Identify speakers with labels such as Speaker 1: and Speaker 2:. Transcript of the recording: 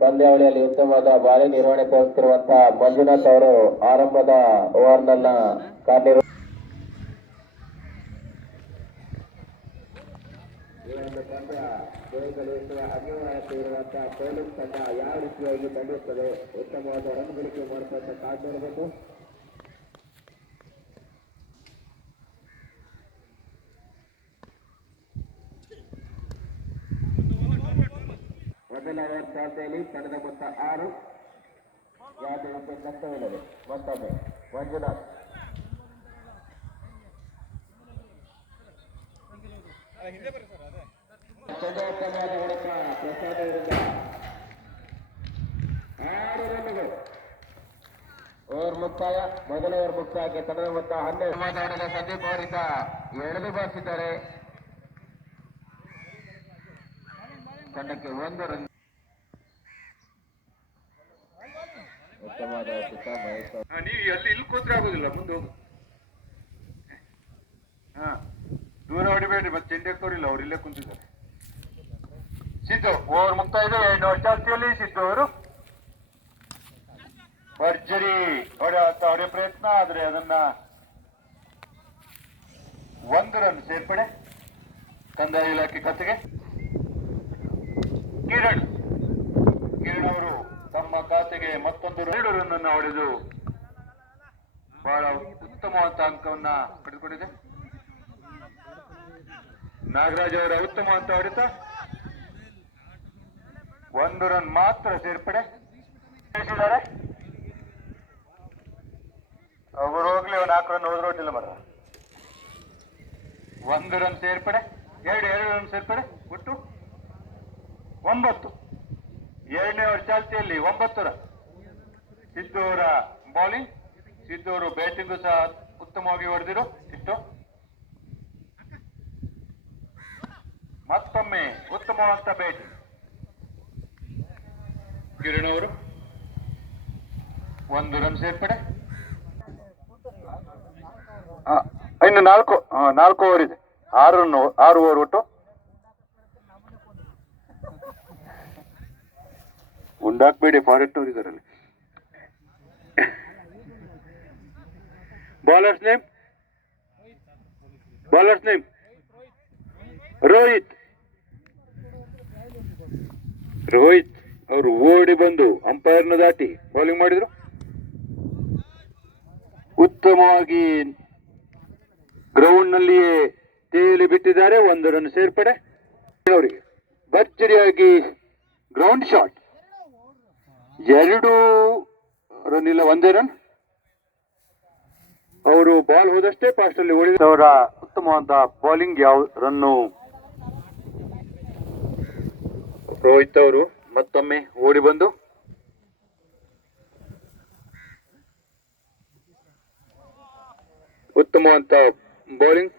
Speaker 1: ಪಂದ್ಯಾವಳಿಯಲ್ಲಿ ಉತ್ತಮವಾದ ಬಾರಿ ನಿರ್ವಹಣೆ ತೋರಿಸುತ್ತಿರುವಂತಹ ಮಂಜುನಾಥ್ ಅವರು ಆರಂಭದ ಓವರ್ ನನ್ನ ಇರುವಂತಹ ಪೊಲೀಸ್ ತಂಡ ಯಾವ ರೀತಿಯಾಗಿ ನಡೆಯುತ್ತದೆ ಉತ್ತಮವಾದ ರನ್ ಗಳಿಕೆ ಮಾಡ್ತಾ ಕಾದಿರಬೇಕು ಮೊದಲ ಓವರ್ ಪಡೆದ ಮೊತ್ತ ಆರು. ಯಾವುದೇ ರೀತಿಯ ನಷ್ಟವಿಲ್ಲದೆ ಮತ್ತೊಮ್ಮೆ. ಮಂಜುನಾಥ್. ಓವರ್ ಮುಕ್ತಾಯ? ಮೊದಲ ಓವರ್ ಮುಕ್ತಾಯಕ್ಕೆ ತಡೆದ ಮೊತ್ತ ಹನ್ನೆರಡು. ಮಾತಾಡಿದ ಸಂದೀಪ್ ಅವರಿಂದ ಎಳೆದು ಬಾರಿಸಿದ್ದಾರೆ. ತಂಡಕ್ಕೆ ಒಂದು ರನ್.
Speaker 2: ನೀವು ಎಲ್ಲಿ, ಇಲ್ಲಿ ಕೂತ್ರೆ ಆಗುದಿಲ್ಲ, ಮುಂದೆ ಹೋಗು. ಹಾ ದೂರ ಹೊಡಿಬೇಡಿ ಮತ್ತೆ ಚೆಂಡೆಕ್ಕವ್ರಿಲ್ಲ ಅವ್ರು ಇಲ್ಲೇ ಕುಂತಿದ್ದಾರೆ. ಸಿದ್ದು ಓವರ್ ಮುಕ್ತ ಇದೆ ಎರಡು ವರ್ಷ ಆಸ್ತಿಯಲ್ಲಿ ಸಿದ್ದು ಅವರು. ಭರ್ಜರಿ ಹೊಡೆ ಪ್ರಯತ್ನ, ಆದ್ರೆ ಅದನ್ನ ಒಂದು ರನ್ ಸೇರ್ಪಡೆ. ಕಂದಾಯ ಇಲಾಖೆ ಕತ್ತಿಗೆ ಕಿರಣ್ ಮತ್ತೊಂದು ಎರಡು ರನ್ ಹೊಡೆದು ಬಹಳ ಉತ್ತಮವಾದ ಅಂಕವನ್ನ ಪಡೆದುಕೊಂಡಿದೆ. ನಾಗರಾಜ್ ಅವರ ಉತ್ತಮವಾದ ಹೊಡೆತ. ಒಂದು ರನ್ ಮಾತ್ರ ಸೇರ್ಪಡೆ. ಅವರು ಹೋಗ್ಲಿ ನಾಲ್ಕು ರನ್ ಹೋದ್ರು ಅಡ್ಡಿಲ್ಲ ಮರ ಒಂದು ರನ್ ಸೇರ್ಪಡೆ. ಎರಡು ಎರಡು ರನ್ ಸೇರ್ಪಡೆ. ಒಟ್ಟು ಒಂಬತ್ತು. ಎರಡನೇ ಅವರ ಚಾಲ್ತಿಯಲ್ಲಿ ಒಂಬತ್ತು ರನ್. ಸಿದ್ದು ಅವರ ಬೌಲಿಂಗ್ ಸಿದ್ದು ಅವರು ಬ್ಯಾಟಿಂಗು ಸಹ ಉತ್ತಮವಾಗಿ ಹೊಡೆದಿರು. ಇಷ್ಟು ಮತ್ತೊಮ್ಮೆ ಉತ್ತಮವಾದ ಬ್ಯಾಟಿಂಗ್. ಕಿರಣ್ ಅವರು. ಒಂದು ರನ್ ಸೇರ್ಪಡೆ. ಆ, ಇನ್ನು ನಾಲ್ಕು ನಾಲ್ಕು ಓವರ್ ಇದೆ. ಆರು ರನ್ ಆರು ಓವರ್ ಒಟ್ಟು. ಉಂಡಾಕ್ಬೇಡಿ ಫಾರೆಸ್ಟ್ ಅವ್ರು ಇದಾರಲ್ಲಿ bowlers name bowlers name Rohit Rohit ಅವರು ಓಡಿ ಬಂದು ಅಂಪೈರ್ನ ದಾಟಿ ಬೌಲಿಂಗ್ ಮಾಡಿದ್ರು. ಉತ್ತಮವಾಗಿ ಗ್ರೌಂಡ್ನಲ್ಲಿಯೇ ತೇಲಿ ಬಿಟ್ಟಿದ್ದಾರೆ, ಒಂದು ರನ್ ಸೇರ್ಪಡೆ. ಅವರಿಗೆ ಭರ್ಜರಿಯಾಗಿ ಗ್ರೌಂಡ್ ಶಾಟ್ ಎರಡು ರನ್ ಇಲ್ಲ, ಒಂದೇ ರನ್ ಅವರು ಬಾಲ್ ಹೋದಷ್ಟೇ ಫಾಸ್ಟ್ ಅಲ್ಲಿ ಓಡಿದ ಅವರ ಉತ್ತಮವಾದ ಬೌಲಿಂಗ್ ಯಾವ ರನ್ನು ರೋಹಿತ್ ಅವರು ಮತ್ತೊಮ್ಮೆ ಓಡಿ ಬಂದು. ಉತ್ತಮವಾದ ಬೌಲಿಂಗ್